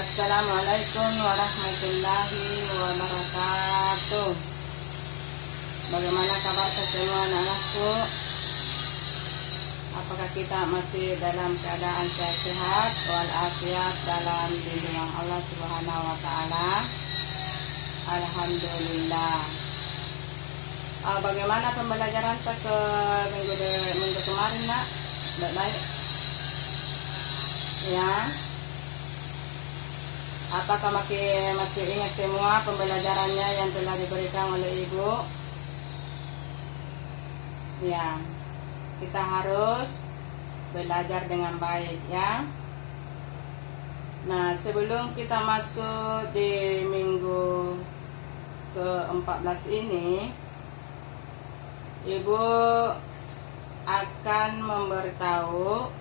Assalamualaikum warahmatullahi wabarakatuh. Bagaimana kabar semua anak-anakku? Apakah kita masih dalam keadaan sehat walafiat dalam lindungan Allah Subhanahu wa taala? Alhamdulillah. Bagaimana pembelajaran ke minggu kemarin, Nak? Baik. Ya. Apakah masih ingat semua pembelajarannya yang telah diberikan oleh Ibu? Ya, kita harus belajar dengan baik ya. Nah, sebelum kita masuk di minggu ke-14 ini, Ibu akan memberitahu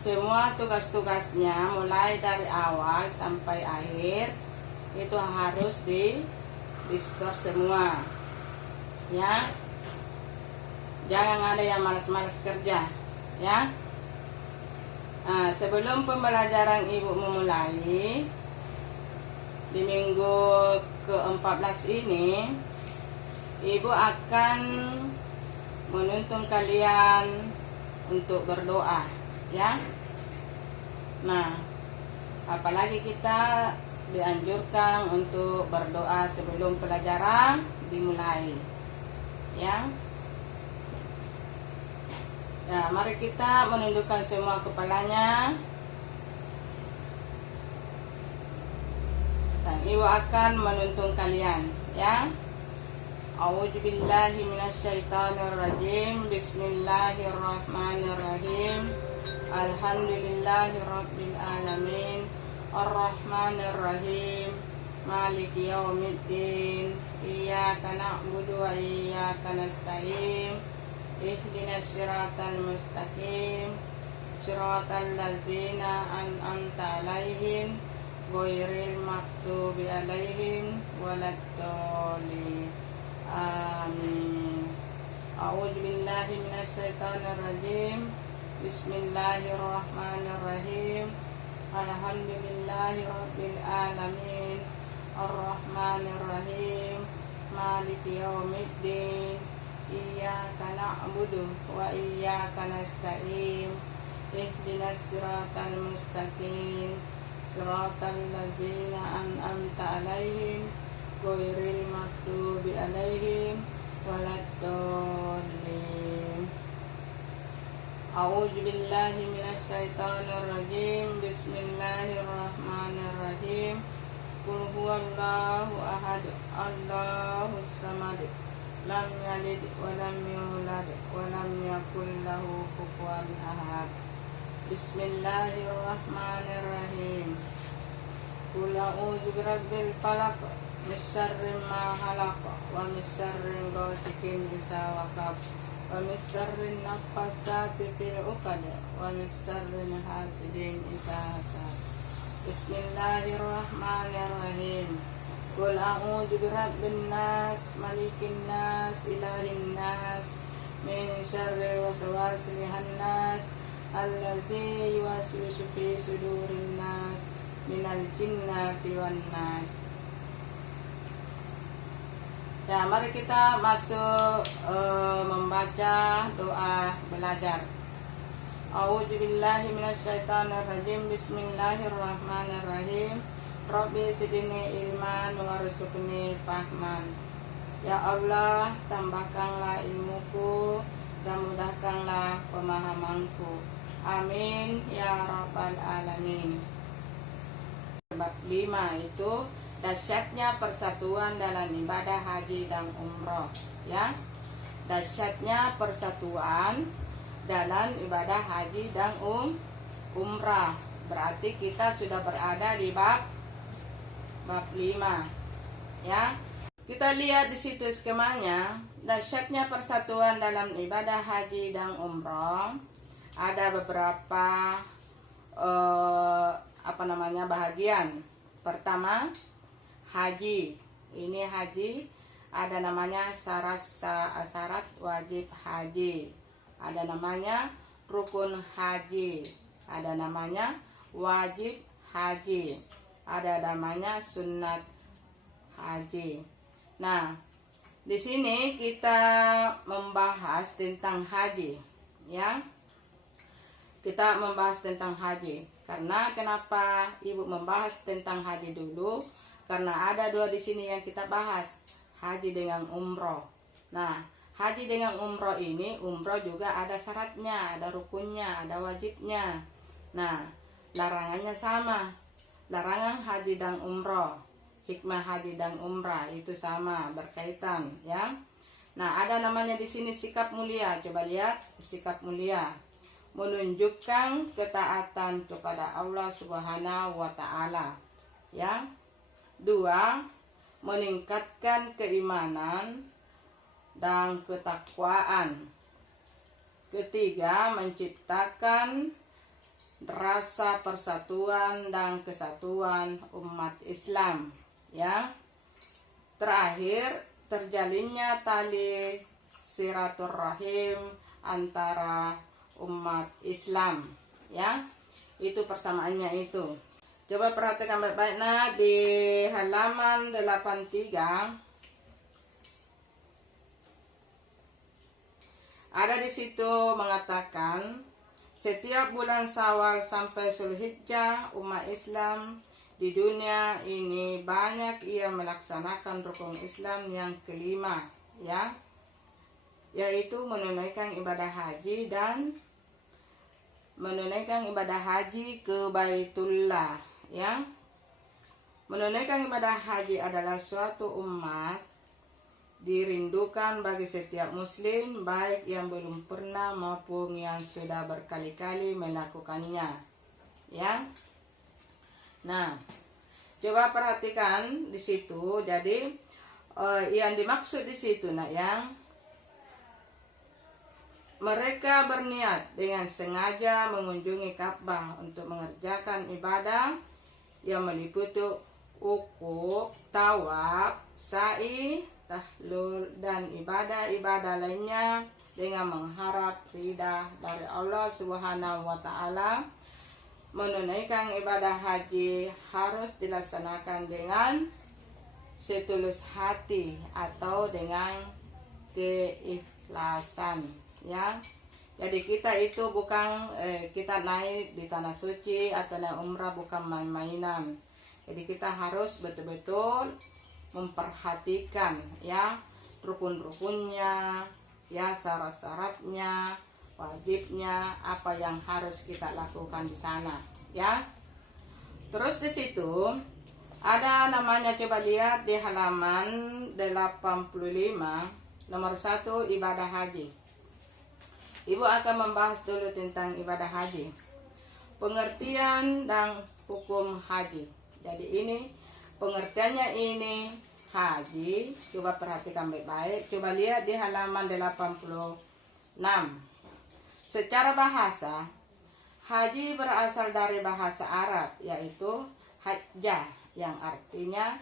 semua tugas-tugasnya mulai dari awal sampai akhir itu harus di-store semua ya. Jangan ada yang malas-malas kerja ya. Nah, sebelum pembelajaran Ibu memulai di minggu ke-14 ini, Ibu akan menuntun kalian untuk berdoa ya. Nah, apalagi kita dianjurkan untuk berdoa sebelum pelajaran dimulai ya. Ya, mari kita menundukkan semua kepalanya. Dan Ibu akan menuntun kalian ya. A'udzubillahi minasyaitonirrajim. Bismillahirrahmanirrahim. Alhamdulillahirabbil alamin. Arrahmanirrahim. Maliki yaumiddin. Iyyaka na'budu wa iyyaka nasta'in. Ihdinas siratal mustaqim. Siratal ladzina an'amta 'alaihim ghairil maghdubi 'alaihim waladdallin. Amin. A'udzubillahi minasyaitonirrajim. Bismillahirrahmanirrahim. Alhamdulillahirabbil alamin. Arrahmanirrahim. Maliki yaumiddin. Iyyaka na'budu wa iyyaka nasta'in. Ihdinas siratal mustaqim. Siratal ladzina an'amta 'alaihim ghairil maghdubi 'alaihim waladdallin. A'udzu billahi minasyaitonir rajim. Bismillahirrahmanirrahim. Qul huwallahu ahad, Allahus samad, lam yalid wa lam yulad wa lam yakul lahu kufuwan ahad. Bismillahirrahmanirrahim. Qul a'udzu birabbil falaq, min syarri ma khalaq, wa min syarri ghasiqin idza waqab, wa min syarri naffasati fil 'uqad, wa min syarri hasidin idza hasad. Bismillahirrahmanirrahim. Qul a'udzu birabbin nas, malikin nas, ilahin nas, min syarril waswasil khannas, allazi yuwaswisu fi sudurin nas, minal jinnati wan nas. Ya, mari kita masuk membaca doa belajar. A'udzu billahi minasyaitonir rajim. Bismillahirrahmanirrahim. Rabbi zidni ilman warzuqni fahman. Ya Allah, tambahkanlah ilmuku dan mudahkanlah pemahamanku. Amin ya rabbal alamin. Bab 5 itu dahsyatnya persatuan dalam ibadah haji dan umroh ya. Dahsyatnya persatuan dalam ibadah haji dan umrah. Berarti kita sudah berada di bab 5 ya. Kita lihat di situ skemanya. Dahsyatnya persatuan dalam ibadah haji dan umrah. Ada beberapa bahagian. Pertama, haji. Ini haji ada namanya syarat wajib haji. Ada namanya rukun haji. Ada namanya wajib haji. Ada namanya sunat haji. Nah, di sini kita membahas tentang haji, ya. Kita membahas tentang haji. Karena kenapa Ibu membahas tentang haji dulu? Karena ada dua di sini yang kita bahas, haji dengan umroh. Nah, haji dengan umroh ini, umroh juga ada syaratnya, ada rukunnya, ada wajibnya. Nah, larangannya sama. Larangan haji dan umroh, hikmah haji dan umrah itu sama, berkaitan, ya. Nah, ada namanya di sini sikap mulia. Coba lihat sikap mulia. Menunjukkan ketaatan kepada Allah Subhanahu wa taala, ya. 2, meningkatkan keimanan dan ketakwaan. 3, menciptakan rasa persatuan dan kesatuan umat Islam, ya. Terakhir, terjalinnya tali silaturahim antara umat Islam, ya. Itu persamaannya itu. Coba perhatikan baik-baik. Nah, di halaman 83 ada di situ mengatakan, setiap bulan Syawal sampai Zulhijjah umat Islam di dunia ini banyak ia melaksanakan rukun Islam yang kelima, ya, yaitu menunaikan ibadah haji dan menunaikan ibadah haji ke Baitullah, ya. Menunaikan ibadah haji adalah suatu umat dirindukan bagi setiap muslim, baik yang belum pernah maupun yang sudah berkali-kali melakukannya, ya. Nah, coba perhatikan di situ. Jadi yang dimaksud di situ, nak, yang mereka berniat dengan sengaja mengunjungi Ka'bah untuk mengerjakan ibadah yang meliputi wukuf, tawaf, sa'i, tahlul, dan ibadah-ibadah lainnya dengan mengharap ridha dari Allah Subhanahu wa taala. Menunaikan ibadah haji harus dilaksanakan dengan setulus hati atau dengan keikhlasan, ya. Jadi kita itu bukan kita naik di tanah suci atau naik umrah bukan main-mainan. Jadi kita harus betul-betul memperhatikan, ya, rukun-rukunnya, ya, syarat-syaratnya, wajibnya, apa yang harus kita lakukan di sana, ya. Terus di situ ada namanya, coba lihat di halaman 85 nomor 1 ibadah haji. Ibu akan membahas dulu tentang ibadah haji, pengertian dan hukum haji. Jadi ini pengertiannya ini haji. Coba perhatikan baik-baik. Coba lihat di halaman 86. Secara bahasa, haji berasal dari bahasa Arab, yaitu hajjah, yang artinya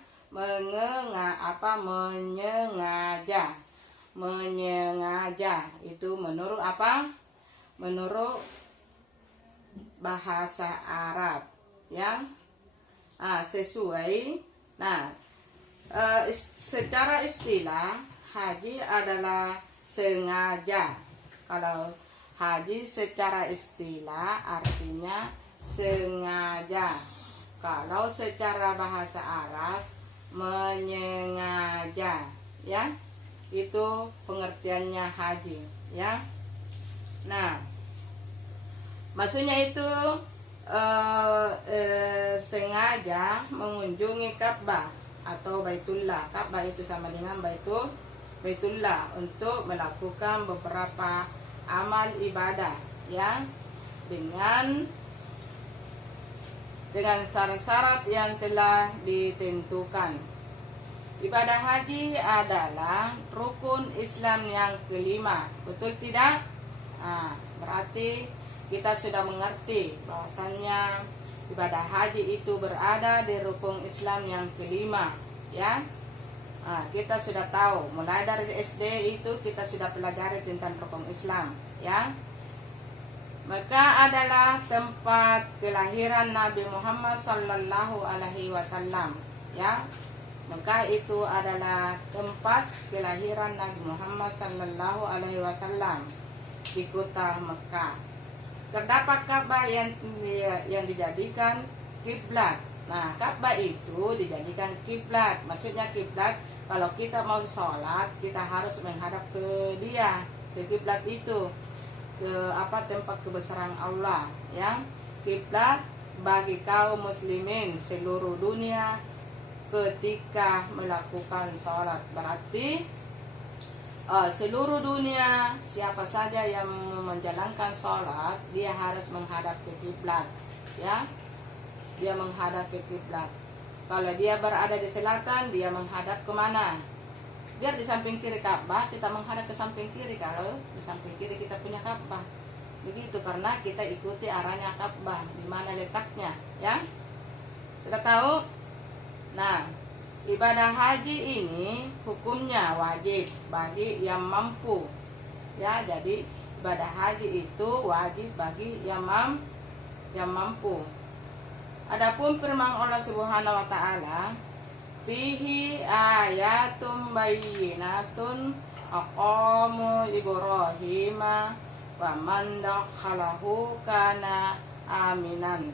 menyengaja. Menyengaja itu menurut apa? Menurut bahasa Arab, ya. Sesuai. Nah, secara istilah haji adalah sengaja. Kalau haji secara istilah artinya sengaja. Kalau secara bahasa Arab menyengaja, ya. Itu pengertiannya haji, ya. Nah, maksudnya itu sengaja mengunjungi Ka'bah atau Baitullah. Ka'bah itu sama dengan Baitullah untuk melakukan beberapa amal ibadah, ya, dengan syarat-syarat yang telah ditentukan. Ibadah haji adalah rukun Islam yang kelima, betul tidak? Berarti kita sudah mengerti bahwasannya ibadah haji itu berada di rukun Islam yang kelima, ya. Kita sudah tahu, mulai dari SD itu kita sudah pelajari tentang rukun Islam, ya. Mekah adalah tempat kelahiran Nabi Muhammad Sallallahu Alaihi Wasallam. Ya, Mekah itu adalah tempat kelahiran Nabi Muhammad Sallallahu Alaihi Wasallam di kota Mekah. Terdapat Ka'bah yang dijadikan kiblat. Nah, Ka'bah itu dijadikan kiblat. Maksudnya kiblat, kalau kita mau sholat, kita harus menghadap ke dia, ke kiblat itu, ke tempat kebesaran Allah. Ya, kiblat bagi kaum muslimin seluruh dunia ketika melakukan sholat. Berarti seluruh dunia, siapa saja yang menjalankan sholat, dia harus menghadap ke kiblat. Ya, dia menghadap ke kiblat. Kalau dia berada di selatan, dia menghadap kemana? Biar di samping kiri Ka'bah, kita menghadap ke samping kiri. Kalau di samping kiri kita punya Ka'bah, begitu, karena kita ikuti arahnya Ka'bah, di mana letaknya. Ya, sudah tahu? Nah, ibadah haji ini hukumnya wajib bagi yang mampu. Ya, jadi ibadah haji itu wajib bagi yang mampu. Adapun firman Allah Subhanahu wa taala, fihi ayatum bayyinatun aqamu Ibrahima wa man dakhalahu kana aminan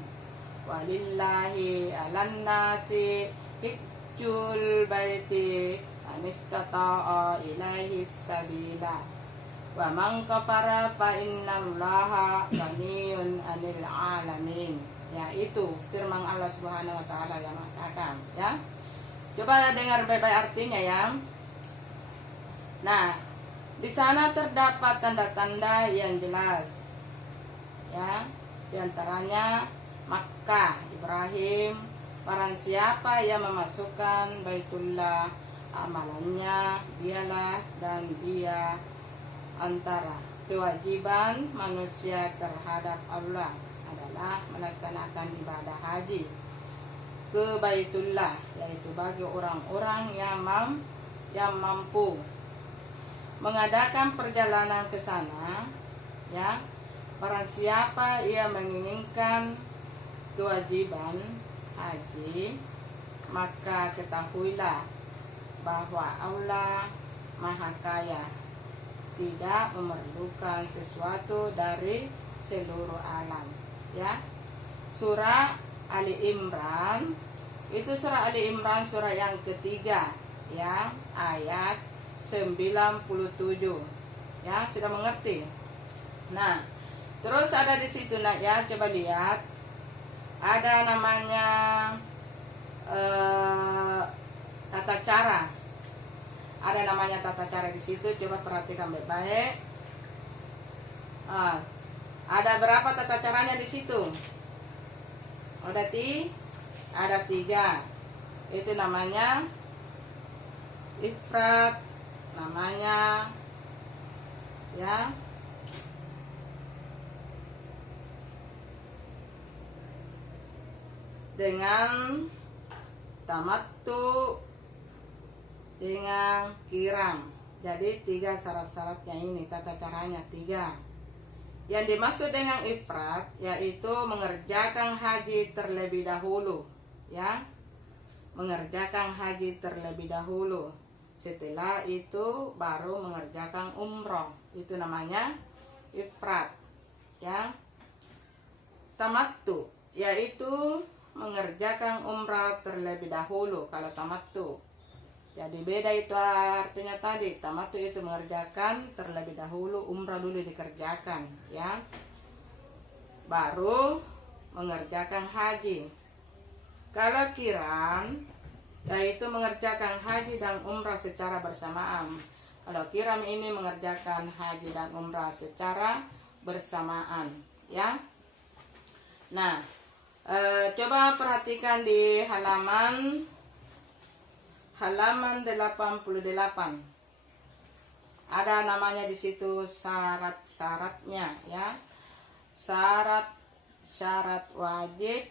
walillahi 'alan nasi hijjul baiti anistata'a ilaihi sabila wa man kafara fa innallaha ghaniyun 'anil 'alamin. Ya, itu firman Allah Subhanahu wa taala yang mengatakan, ya. Coba dengar baik-baik artinya, ya. Nah, di sana terdapat tanda-tanda yang jelas. Ya, di antaranya Makkah, Ibrahim, barang siapa yang memasukkan Baitullah, amalannya dialah dan dia antara kewajiban manusia terhadap Allah adalah melaksanakan ibadah haji ke Baitullah, yaitu bagi orang-orang yang mampu mengadakan perjalanan ke sana. Ya, barang siapa ia menginginkan kewajiban haji, maka ketahuilah bahwa Allah Maha Kaya, tidak memerlukan sesuatu dari seluruh alam. Ya, surah Ali Imran, itu surah Ali Imran, surah yang ketiga, ya, ayat 97. Ya, sudah mengerti? Nah, terus ada di situ, nak, ya, coba lihat, ada namanya tata cara. Ada namanya tata cara di situ, coba perhatikan baik-baik. Ada berapa tata caranya di situ? Ada 3. Itu namanya ifrat, namanya, ya. Dengan tamattu, dengan kiram. Jadi 3 syarat-syaratnya ini, tata caranya 3. Yang dimaksud dengan ifrat yaitu mengerjakan haji terlebih dahulu, ya. Mengerjakan haji terlebih dahulu. Setelah itu baru mengerjakan umroh. Itu namanya ifrat, ya. Tamattu yaitu mengerjakan umrah terlebih dahulu kalau tamattu. Jadi beda itu artinya tadi. Tamattu itu mengerjakan terlebih dahulu, umrah dulu dikerjakan, ya. Baru mengerjakan haji. Kalau kiram, yaitu mengerjakan haji dan umrah secara bersamaan. Kalau kiram ini mengerjakan haji dan umrah secara bersamaan, ya. Nah, coba perhatikan di halaman 88. Ada namanya di situ syarat-syaratnya, ya. Syarat wajib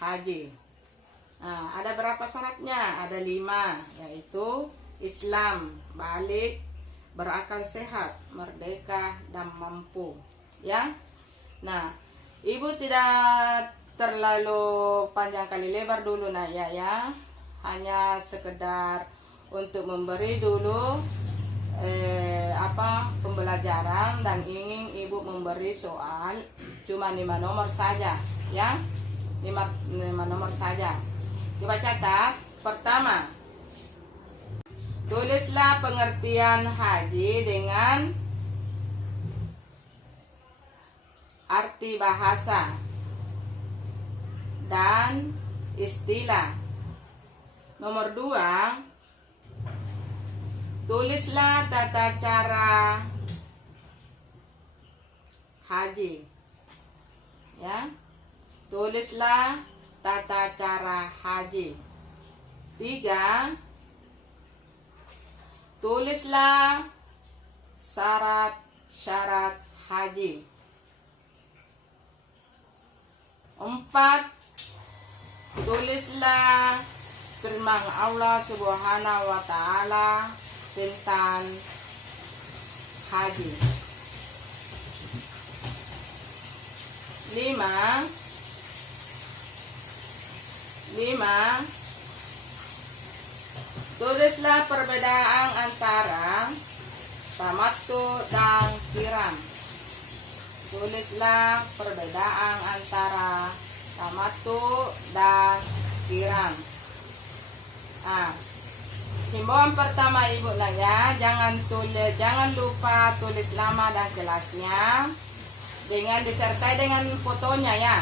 haji. Nah, ada berapa syaratnya? Ada 5, yaitu Islam, balik, berakal sehat, merdeka dan mampu, ya. Nah, ibu tidak terlalu panjang kali lebar dulu nak ya. Hanya sekedar untuk memberi dulu pembelajaran, dan ingin ibu memberi soal cuma 5 nomor saja ya. 5 nomor saja. Coba catat. Pertama, tulislah pengertian haji dengan arti bahasa dan istilah. Nomor 2, tulislah tata cara haji. Ya. Tulislah tata cara haji. 3, tulislah syarat-syarat haji. 4, tulislah firman Allah Subhanahu wa Ta'ala tentang haji. 5, tulislah perbedaan antara tamattu dan qiran. Tulislah perbedaan antara tamattu dan qiran. Nah, himbauan pertama ibu nak ya, jangan lupa tulis nama dan kelasnya dengan disertai dengan fotonya ya.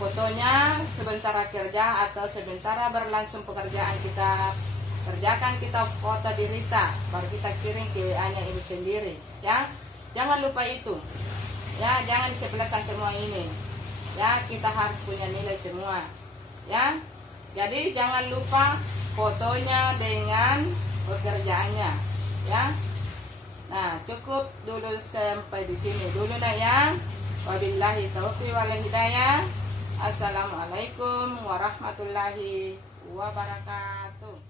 Fotonya sebentar kerja atau sebentar berlangsung pekerjaan kita kerjakan, kita foto dirita, baru kita kirim ke WA-nya ibu sendiri ya. Jangan lupa itu ya, jangan disebelahkan semua ini ya, kita harus punya nilai semua ya. Jadi jangan lupa fotonya dengan pekerjaannya ya. Nah, cukup dulu sampai di sini dulu nah ya. Wabillahi taufiq wal hidayah. Assalamualaikum warahmatullahi wabarakatuh.